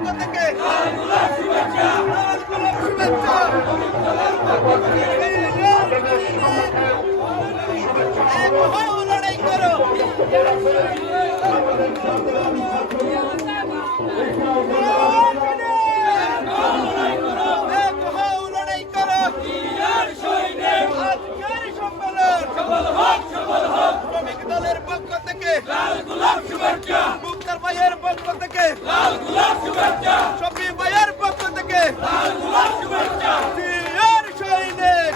পক্ষ থেকে লাল গোলাপ শুভেচ্ছা এক হও লড়াই করো এক হও লড়াই করো আজকের সম্মেলন শ্রমিক দলের পক্ষ থেকে লাল গোলাপ শুভেচ্ছা মুক্তার ভাইয়ের পক্ষ থেকে লাল গোলাপ শুভেচ্ছা শফি ভাইয়ের পক্ষ থেকে লাল গোলাপ শুভেচ্ছা জিয়ার সৈনিক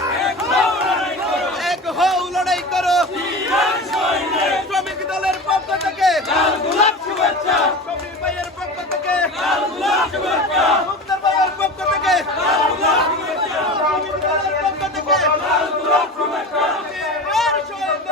এক হও লড়াই করো জিয়ার সৈনিক শ্রমিক দলের পক্ষ থেকে লাল গোলাপ শুভেচ্ছা শফি ভাইয়ের পক্ষ থেকে লাল গোলাপ শুভেচ্ছা মুক্তার ভাইয়ের পক্ষ থেকে লাল গোলাপ শুভেচ্ছা শ্রমিক দলের পক্ষ থেকে লাল গোলাপ শুভেচ্ছা জিয়ার সৈনিক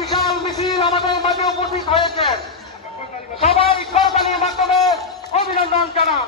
বিশাল মিছিল আমাদের মাঝে উপস্থিত হয়েছে। সবাই করতালির মাধ্যমে অভিনন্দন জানান।